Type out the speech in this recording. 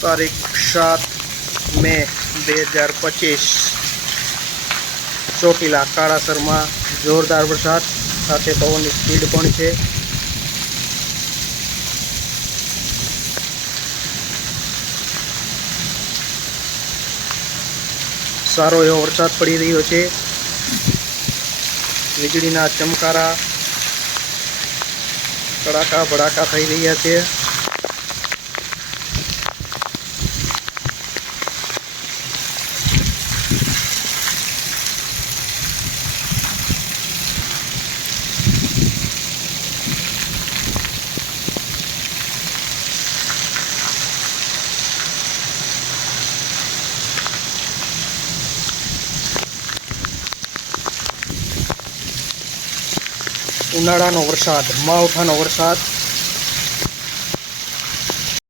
તારીખ સાત મે બે હજાર પચીસ. ચોટીલા કાળાસરમાં જોરદાર વરસાદ, સાથે પવનની સ્પીડ પણ છે. સારો એવો વરસાદ પડી રહ્યો છે. વીજળીના ચમકારા કડાકા ભડાકા થઈ રહ્યા છે. ઉનાળાનો વરસાદ માવઠાનો વરસાદ